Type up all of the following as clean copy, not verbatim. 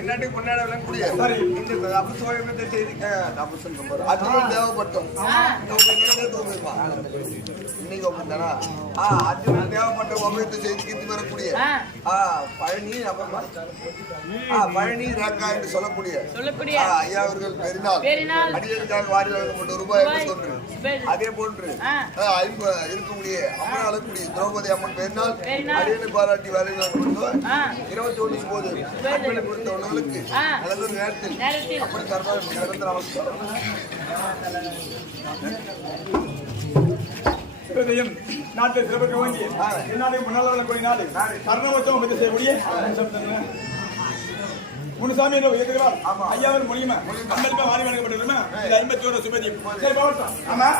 என்னட்டுக்கு முன்னாடி விளங்கக்கூடிய இந்த அபுசோயத்தை செய்தி அபுசன் அர்ஜுனன் தேவைப்பட்டோம் இன்னைக்கு ஒப்பந்தானா அர்ஜுனன் தேவைப்பட்ட உபயத்தை செய்திக்கு இது வரக்கூடிய பழனி அப்புறமா பழனி ரேக்கா என்று சொல்லக்கூடிய ஐயா அவர்கள் பெரினால் அடியனுக்காக வாரி வழங்கப்பட்ட ரூபாய் 51 அதே போன்று இருக்கக்கூடிய அம்மன் அழக்கூடிய திரௌபதி அம்மன் பெரினால் அடியனு பாராட்டி வேலை வழங்கப்பட்டோம் 21 போது கொடுத்த உணவுகளுக்கு நல்ல நேரத்தில் அப்படி தரமாக நிரந்தர அவசியம் நாட்டை சிறப்புக்கு வாங்கி என்னாலே முன்னாள் கோயினாலே கர்ணவச்சம் வந்து செய்யக்கூடிய முனுசாமி என்ன உயர்த்துகிறார் ஐயாவின் மொழியுமா அம்பளிப்பா வாரி வழங்கப்பட்டிருமா 51 சுபதி சரி போகட்டும் ஆமா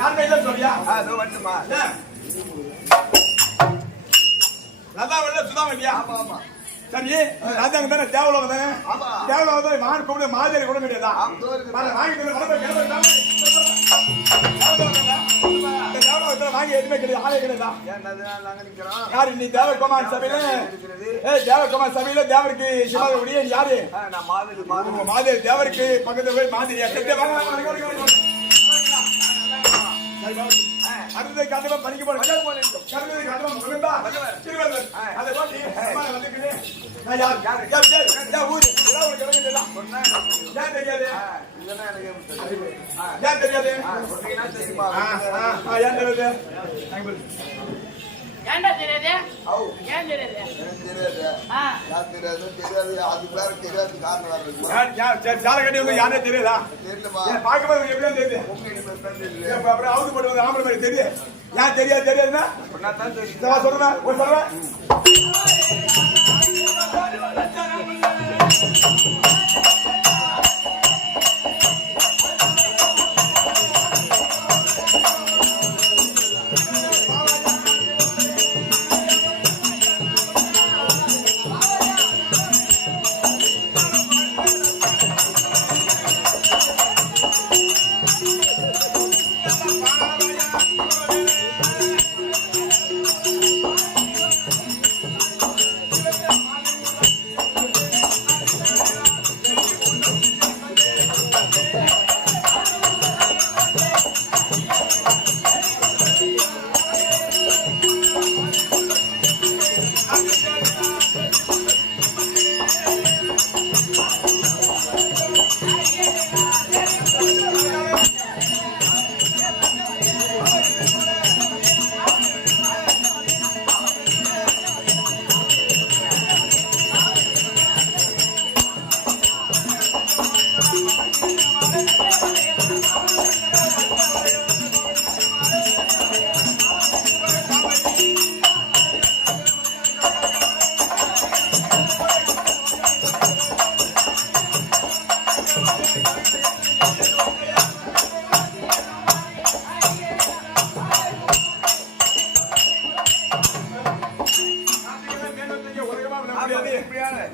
யார் கையில சொல்லியா வந்துமா நல்லா வெள்ள சுதாம இல்லையா சரி ராஜாங்க தானே தேவலோகம் தானே தேவலோகம் தான் மகான் கூப்பிடு மாதிரி கூட கிடையாதா வாங்கி எதுவுமே கிடையாது ஆளே கிடையாதா யாரு நீ தேவகுமார் சபையில தேவகுமார் சபையில தேவருக்கு சிவாவுடைய யாரு மாதிரி தேவருக்கு பக்கத்துல போய் மாதிரி அடுத்த காட்டுல படிக்க போறேன் யாரே தெரியுதா பாக்கும்போது எப்படியா தெரியுது அப்புறம் அவுது போட்டு ஆம்பளை மாதிரி தெரியுது ஏன் தெரியாது தெரியாதுன்னா சொல்றேன் ஒரு சொல்றேன்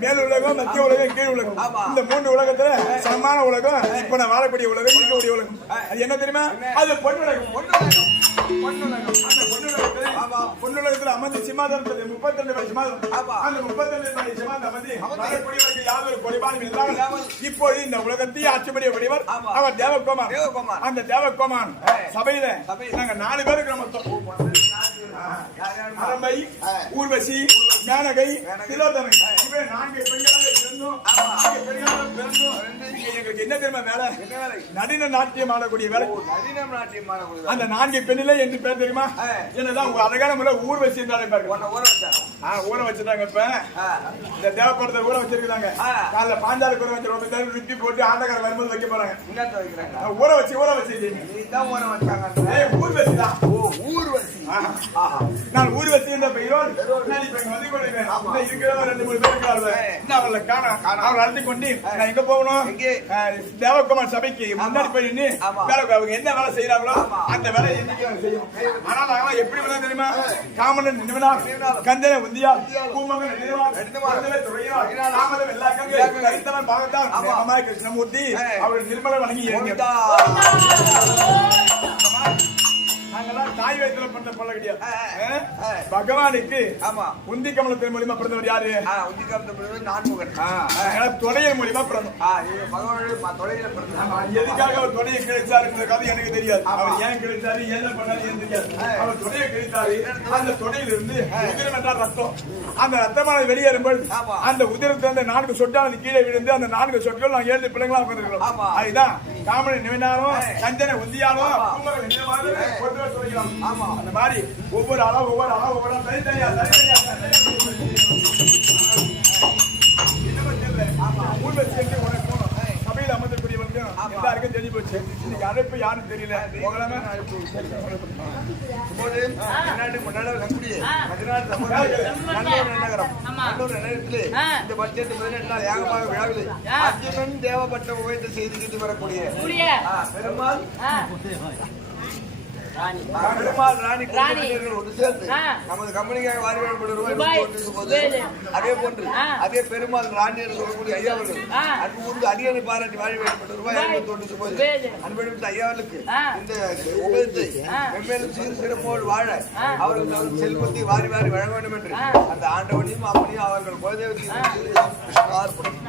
மேலுலகம் மத்திய உலகம் கீழ் உலகம் இந்த 3 உலகத்துல சமமான உலகம் இப்ப நான் வாழக்கூடிய உலகம் இருக்கக்கூடிய உலகம் அது என்ன தெரியுமா அது பொன்னுலகம் பொன்னுலகத்துல அமர்ந்து சிம்மாதனம் 32 சிம்மாதனம் அந்த 32 சிம்மாதனம் அமர்ந்து யாதொரு குறைபாடும் இல்லாமல் இப்போது இந்த உலகத்தையே ஆட்சிபடிய வடிவர் அவர் தேவகுமார் அந்த தேவகுமார் சபையில நாங்க 4 பேர் இருக்கிற மொத்தம் அரம்பை ஊர்வசி மேனகை திலோதனை இவை 4 பெண்களாக இருந்தோம் எங்களுக்கு என்ன தெரியுமா வேலை நடின நாட்டியம் ஆடக்கூடிய வேலை அந்த 4 பெண்ணிலே என்று பேர் தெரியுமா என்னதான் உங்க அழகான முறை ஊர்வசி ஊற வச்சிருந்தாங்க இப்ப இந்த தேவப்படத்தை ஊற வச்சிருக்காங்க காலைல பாஞ்சாலுக்கு ஊற வச்சு ருத்தி போட்டு ஆண்டக்கார வரும்போது வைக்க போறாங்க ஊற வச்சு ஊர்வசி தான் ஊர்வசி நான் ஊர்வசி என்ற பெயரோடு இருக்கிற 2-3 பேர் இருக்கிறார்கள் அவர்களை காண அவர்கள் அழைத்து கொண்டு நான் எங்க போகணும் தேவகுமார் சபைக்கு முன்னாடி போய் நின்று அவங்க என்ன வேலை செய்யறாங்களோ அந்த வேலையை செய்யணும். ஆனால் நாங்களாம் எப்படி வேணா தெரியுமா காமன் நிமிடம் கந்தன உந்தியா பூமகன் கிருஷ்ணமூர்த்தி அவருடைய நிர்மலை வழங்கி நாங்கெல்லாம் தாய் வயசுல பண்ண பல்ல கிடையாது. பகவானுக்கு உந்தி கமலத்தின் மூலியமா பிறந்தவர் யாரு? உந்தி கமலத்தின் நான்முகன். தொடையின் மூலியமா பிறந்தோம். தொடையில பிறந்த எதுக்காக அவர் தொடையை கிடைச்சாருன்ற கதை எனக்கு தெரியாது. அவர் ஏன் கிடைச்சாரு, என்ன பண்ணாரு ஏன் தெரியாது. அவர் தொடையை கிடைத்தாரு. அந்த தொடையிலிருந்து உதிரம் என்றால் ரத்தம். அந்த ரத்தமானது வெளியேறும்போது அந்த உதிரத்தை அந்த 4 சொட்டானது கீழே விழுந்து அந்த 4 சொற்கள் நான் 7 பிள்ளைங்களா உட்காந்துருக்கிறோம். அதுதான் காமனை நினைனாலும் கஞ்சனை உந்தியாலும் அந்த மாதிரி ஒவ்வொரு அளவு ஒவ்வொரு தனித்தனியா சபையில் அமர்த்தக்கூடியவர்களும் எல்லாருக்கும் தெரிஞ்சு போச்சு. இன்னைக்கு அழைப்பு யாரும் தெரியல. இந்த பட்ஜெட் 18 நாள் ஏகமாக விழாவில் அர்ஜுனன் தேவப்பட்ட உபயத்தை செய்து வரக்கூடிய பெருமாள் ராணி ஒன்று சேர்ந்து நமது கம்பெனிக்காக வாரி வழங்கப்படும் ரூபாய் அதே போன்று அதே பெருமாள் ராணி என்று சொல்லக்கூடிய ஐயா அவர்கள் அன்பு கூர்ந்து அரியணை பாராட்டி வாரி வழங்கப்பட்ட ரூபாய் 51 அன்பளித்த ஐயாவுக்கு இந்த உபயத்தை மென்மேலும் சீர் சிறப்போடு வாழ அவர்கள் செல்வத்தை வாரி வாரி வழங்க வேண்டும் என்று அந்த ஆண்டவனையும் அப்பனையும் அவர்கள் குலதெய்வத்தையும் கிருஷ்ணார்ப்பணம்.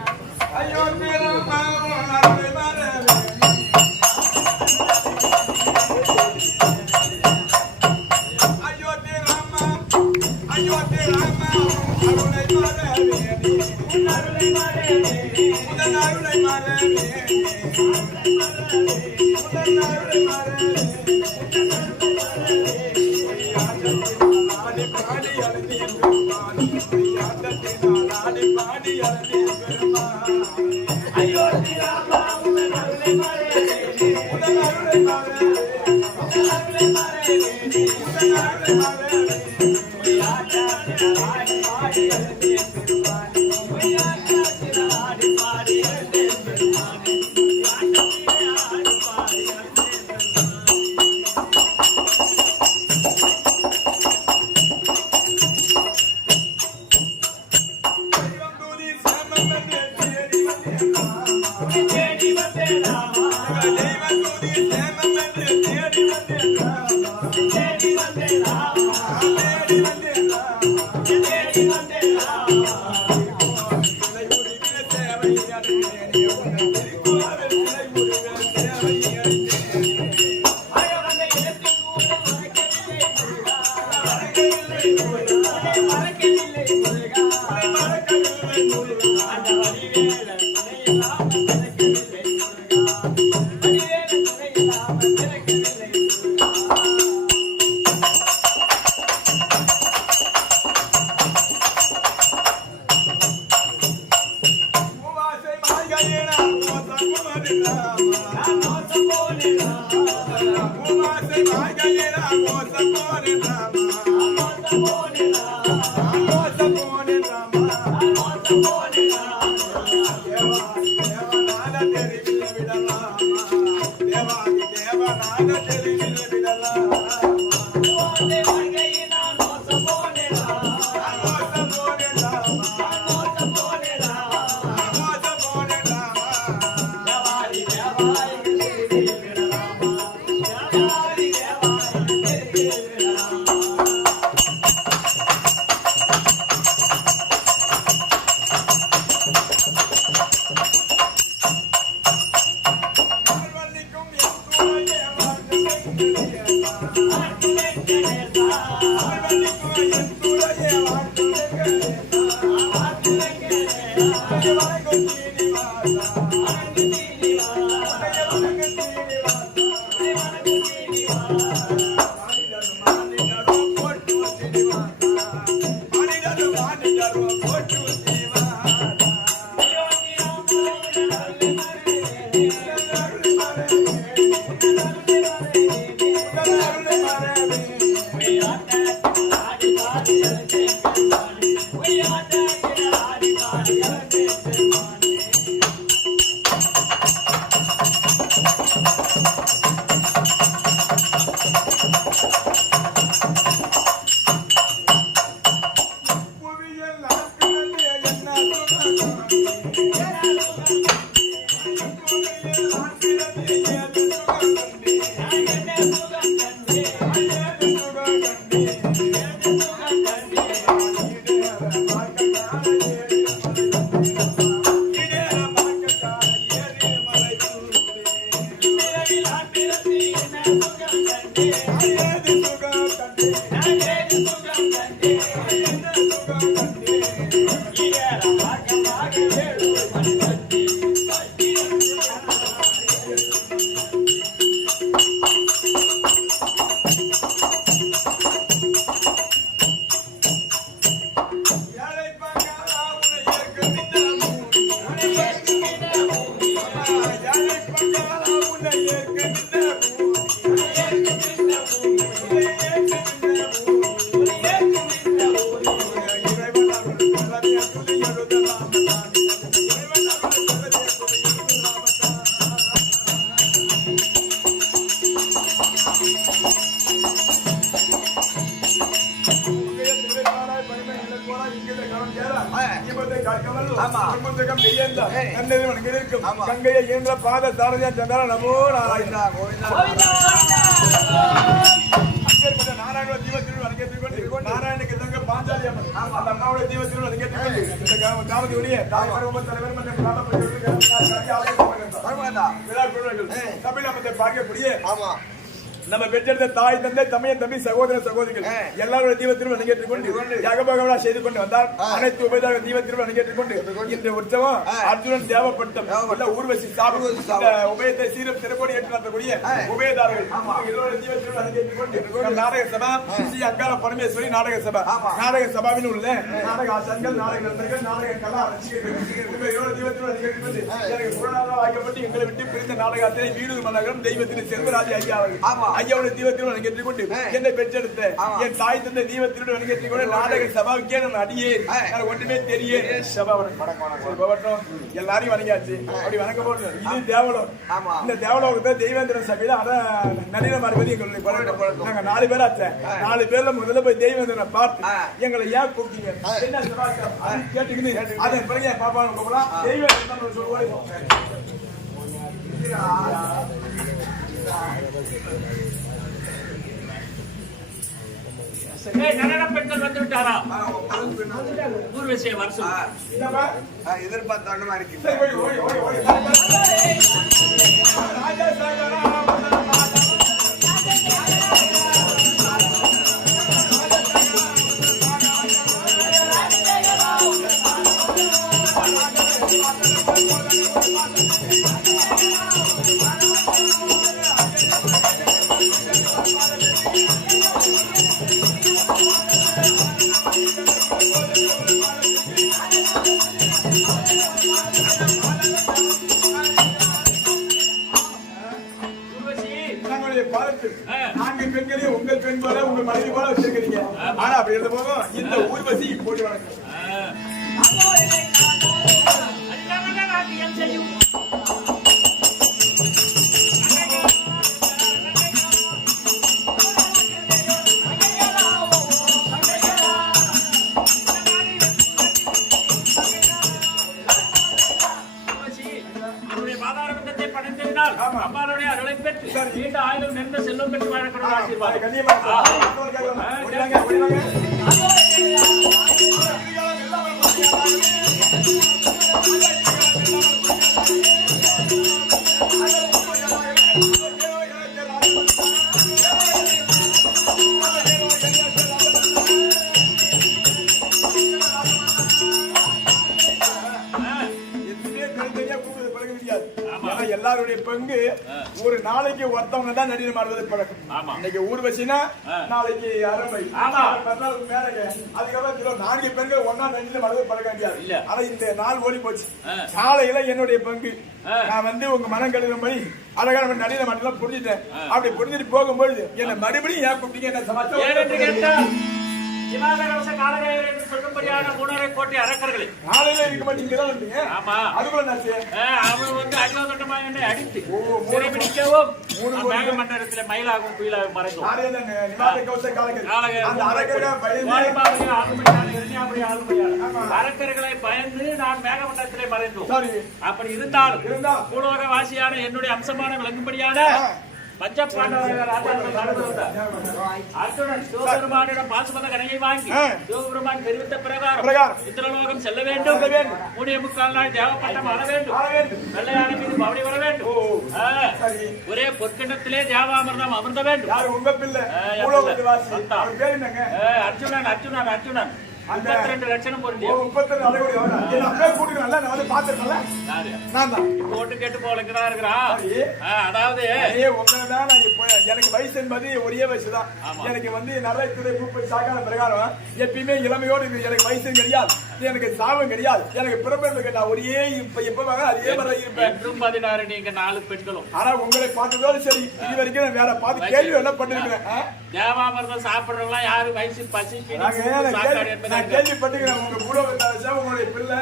கங்கையை இயன்ற பாத தாரதியா சந்திர நமோ நாராயணா நாராயண தீபத்திற்கு வணங்கிட்டு நாராயணுக்கு தங்க பாஞ்சாலி அம்மன் அந்த அம்மாவுடைய தீபத்திற்கு வணங்கிட்டு இந்த காமதியுடைய தலைவர் மற்றும் தமிழ் பார்க்கக்கூடிய நம்ம பெற்றெடுத்த தாய் தந்தை தமையன் தம்பி சகோதர சகோதரிகள் எல்லாருடைய தீபத்திலும் வணங்கிட்டுக் கொண்டு யாகபகவனா செய்து கொண்டு வந்தார். அனைத்து உபயோக தீபத்திலும் வணங்கிட்டுக் கொண்டு இந்த உற்சவம் அர்ஜுனன் தேவப்பட்டம் ஊர்வசி உபயத்தை சீரம் சிறப்படி ஏற்று நடத்தக்கூடிய உபயதாரர்கள் எல்லோருடைய தீபத்திலும் வணங்கிட்டுக் கொண்டு நாடக சபா ஸ்ரீ அங்காள பரமேஸ்வரி நாடக சபா நாடக சபாவில் உள்ள நாடக ஆசான்கள் நாடக நண்பர்கள் நாடக கலா ரசிகர்கள் தீபத்திலும் வணங்கிட்டுக் கொண்டு எனக்கு குருநாதராக ஆக்கப்பட்டு எங்களை விட்டு பிரிந்த நாடகத்தினை வீடு மன்னகரம் தெய்வத்தின் செல்வராஜ் ஐயா அவர்கள் ஐயாவுடைய தீபத்திலும் வணங்கிட்டுக் கொண்டு என்னை பெற்றெடுத்த என் தாய் தந்தை தீபத்திலும் வணங்கிட்டுக் கொண்டு நாடக சபாவுக்கே நான் அடியே ஒன்றுமே தெரிய சபா வணக்கம் எல்லாரையும் வணங்கியாச்சு. அப்படி வணங்க போட்டு இது தேவலோகம். இந்த தேவலோகத்தை தெய்வேந்திர சபையில அதான் நளின மாறுபதி எங்களுடைய நாங்க 4 பேர் ஆச்சு. 4 பேர்ல முதல்ல போய் தெய்வேந்திரனை பார்த்து எங்களை ஏன் கூப்பிட்டீங்க என்ன சபா கேட்டுக்கிட்டு அதை பிறகு பாப்பாங்க போகலாம் தெய்வேந்திரன் சொல்லுவோம். நடன பெண்கள் வந்து விட்டாரா? ஊர்வசியை வருஷம் எதிர்பார்த்தாண்டமா இருக்கு. நான்கு பெண்களையும் உங்கள் பெண் போல உங்க மனைவி போல வச்சிருக்கீங்க. ஆனா அப்படி இருந்த போதும் இந்த ஊர்வசி போட்டி வணக்கம் அம்மாவுடைய அருளை பெற்று நீண்ட ஆயுதம் நின்ற செல்வம் பெற்று வாழக்கூடிய எல்லாருடைய பங்கு ஒரு நாளைக்கு ஒருத்தவங்க தான் நடிகை மாறுவது பழக்கம். இன்னைக்கு ஊர்வசினா நாளைக்கு அரம்பை அதுக்கப்புறம் 4 பெண்கள் ஒன்னா நடிகை மாறுவது பழக்கம் கிடையாது. ஆனா இந்த நாள் ஓடி போச்சு. காலையில என்னுடைய பங்கு நான் வந்து உங்க மனம் கழுகும்படி அழகான நடிகை மட்டும் புரிஞ்சுட்டேன். அப்படி புரிஞ்சுட்டு போகும்போது என்ன மறுபடியும் ஏன் கூப்பிட்டீங்க என்ன சமாச்சாரம் சிவாகரவச காலகையர் என்று சொல்லும்படியான 3.5 கோடி அரக்கர்களே காலையில இருக்க மாட்டீங்க தான் வந்தீங்க. ஆமா அதுக்குள்ள நாச்சு அவன் வந்து அடிவாதட்டமா என்னை அடித்து சிறைபிடிக்கவும் மேகமண்டலத்திலே மயிலாகவும் குயிலாகவும் மறைந்தோம். அரக்கர்களை பயந்து நான் மேகமண்டலத்திலே மறைந்தோம். அப்படி இருந்தாலும் பூலோக வாசியான என்னுடைய அம்சமான விளங்கும்படியான பஞ்சபாண்டவர்கள் ராஜாக்கள் நடந்திருந்தார். அர்ஜுனன் சிவபெருமானிடம் பாசுபத கணையை வாங்கி சிவபெருமான் தெரிவித்த பிரகாரம் இந்திரலோகம் செல்ல வேண்டும். 3.25 நாள் தேவப்பட்டம் ஆள வேண்டும். வெள்ளையானை மீது பவனி வர வேண்டும். ஒரே பொற்கிண்ணத்திலே தேவாமிர்தம் அமிர்த வேண்டும். அர்ஜுனன் அர்ஜுனன் அர்ஜுனன் 32 லட்சணம் பொருந்திய 32 அலையோடி வர நான் பேர் கூட்டிக்கல நான் வந்து பாத்துறேன்ல நான் தான் போட்டு கேட்டு போலங்கறா இருக்கறா. அதாவது உங்கதான் நான் இப்போ எனக்கு வயசு என்பது ஒரே வயசு தான். எனக்கு வந்து நல்ல துறை பூப்பை சாகாத பிரகாரம் எப்பயுமே இளமையோடு எனக்கு வயசு கிடையாது, எனக்கு சாவம் கிடையாது, எனக்கு பிறப்பிற்கு நான் ஒரே எப்ப அதே மாதிரி இருப்பேன். 16 நீங்க 4 பெண்களும். ஆனா உங்களை பார்த்ததோடு சரி, இது வரைக்கும் நான் வேற பார்த்து கேள்வி எல்லாம் பண்ணிருக்கேன். தேவாமிர்தம் சாப்பிடுறவங்க யாரு வயசு பசி நான் கேள்விப்பட்டிருக்கிறேன். உங்க பூலோகத்தால உங்களுடைய பிள்ளை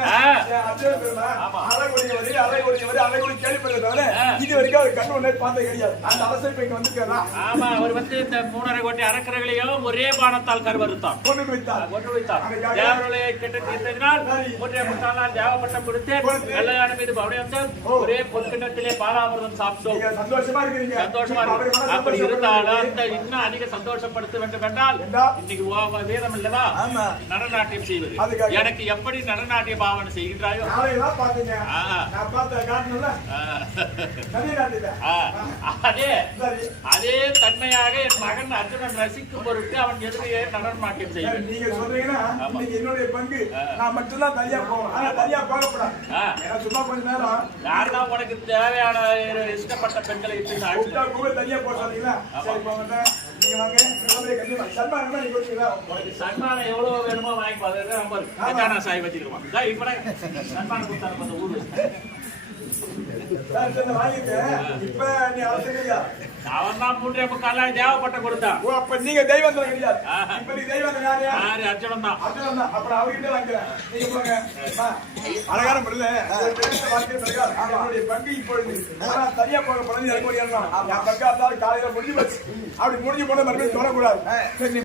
அரைகுடி கேள்விப்பட்டதால இது வரைக்கும் அவர் கண்ணு ஒண்ணே பார்த்தது கிடையாது. அந்த அரசை இங்க வந்துருக்காரா? ஆமா, அவர் வந்து இந்த 3.5 கோடி அரக்கர்களையும் ஒரே பானத்தால் கருவறுத்தான், கொண்டு வைத்தார். தேவர்களை கெட்ட தீர்த்ததினால் 3.25 நாள் தேவப்பட்டம் கொடுத்து வெள்ளையான மீது பவனியம்சம் ஒரே பொற்கிண்ணத்திலே பாலாமிர்தம் சாப்பிட்டோம். சந்தோஷமா இருக்கிறீங்க. சந்தோஷமா இருக்கு. அப்படி இருந்தாலும் அந்த இன்னும் அதிக சந்தோஷப்படுத்த வேண்டும் என்றால் இன்னைக்கு வேதம் இல்லவா நடனாட்டியம் செய்வது. எனக்கு எப்படி நடனாட்டிய பாவனை செய்கின்றாயோ அதே தன்மையாக என் மகன் அர்ஜுனன் ரசிக்கும் பொருட்டு அவன் எதிரையே நடனாட்டியம் செய்வேன். நீங்க சொல்றீங்கன்னா என்னுடைய பங்கு நான் மட்டும்தான் தனியா போவேன். ஆனா தனியா போகக்கூடாது. சும்மா கொஞ்ச நேரம் யாருன்னா உனக்கு தேவையான இஷ்டப்பட்ட பெண்களை தனியா போறீங்களா? சன்மானம் எவ்வளவு வேணுமோ வாங்கி சாய் வச்சுக்கிடுவான். சன்மானம் கொடுத்தாரு ஊரு அவன் தான் 3.25 நாள் தேவப்பட்டம் கொடுத்தான். அப்ப நீங்க தெய்வம் கிடையாது. இப்ப நீ தெய்வம் யாரு? அர்ஜுனன் தான். அர்ஜுனன் தான். அப்புறம் அவர்கிட்ட வாங்குறேன். நீங்க போங்க. அழகான பிள்ளை. என்னுடைய பங்கு இப்பொழுது தனியா போக போனது எனக்கு ஒரு எண்ணம். என் பங்கு காலையில முடிஞ்சு போச்சு. அப்படி முடிஞ்சு போன மறுபடியும் தொடரக்கூடாது.